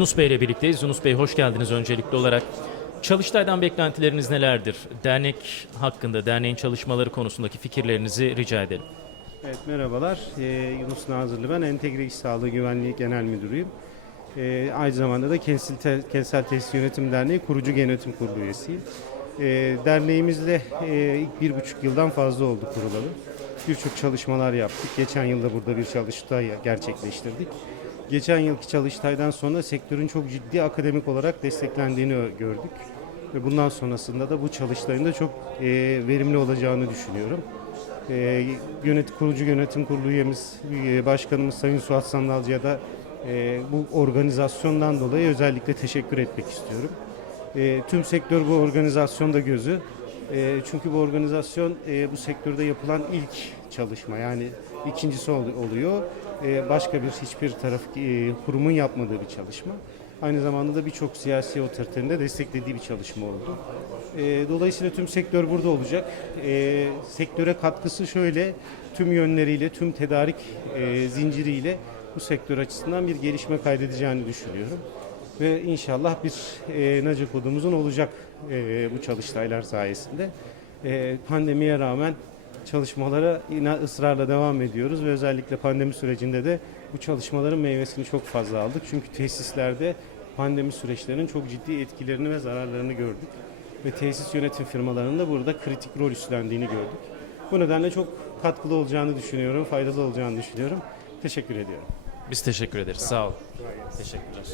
Yunus Bey ile birlikteyiz. Yunus Bey hoş geldiniz öncelikli olarak. Çalıştay'dan beklentileriniz nelerdir? Dernek hakkında, derneğin çalışmaları konusundaki fikirlerinizi rica edelim. Evet merhabalar. Ee, Yunus Nazırlı ben. Entegre İş Sağlığı Güvenliği Genel Müdürüyüm. Ee, aynı zamanda da Kentsel, Te- Kentsel Tesis Yönetim Derneği kurucu yönetim kurulu üyesiyim. Ee, derneğimizle e, ilk bir buçuk yıldan fazla oldu kurulalı. Birçok çalışmalar yaptık. Geçen yılda burada bir çalıştay gerçekleştirdik. Geçen yılki çalıştaydan sonra sektörün çok ciddi akademik olarak desteklendiğini gördük. Ve bundan sonrasında da bu çalıştayın da çok e, verimli olacağını düşünüyorum. E, yönet, kurucu yönetim kurulu üyemiz, e, başkanımız Sayın Suat Sandalcı'ya da e, bu organizasyondan dolayı özellikle teşekkür etmek istiyorum. E, tüm sektör bu organizasyonda gözü. E, çünkü bu organizasyon e, bu sektörde yapılan ilk çalışma yani ikincisi ol- oluyor. E, başka bir hiçbir taraf e, kurumun yapmadığı bir çalışma. Aynı zamanda da birçok siyasi otoritenin de desteklediği bir çalışma oldu. Dolayısıyla tüm sektör burada olacak. Sektöre katkısı şöyle, tüm yönleriyle, tüm tedarik zinciriyle bu sektör açısından bir gelişme kaydedeceğini düşünüyorum. Ve inşallah bir e, NACE kodumuzun olacak e, bu çalıştaylar sayesinde. E, pandemiye rağmen çalışmalara ısrarla devam ediyoruz ve özellikle pandemi sürecinde de bu çalışmaların meyvesini çok fazla aldık. Çünkü tesislerde pandemi süreçlerinin çok ciddi etkilerini ve zararlarını gördük. Ve tesis yönetim firmalarının da burada kritik rol üstlendiğini gördük. Bu nedenle çok katkılı olacağını düşünüyorum, faydalı olacağını düşünüyorum. Teşekkür ediyorum. Biz teşekkür ederiz. Sağ olun. Teşekkürler.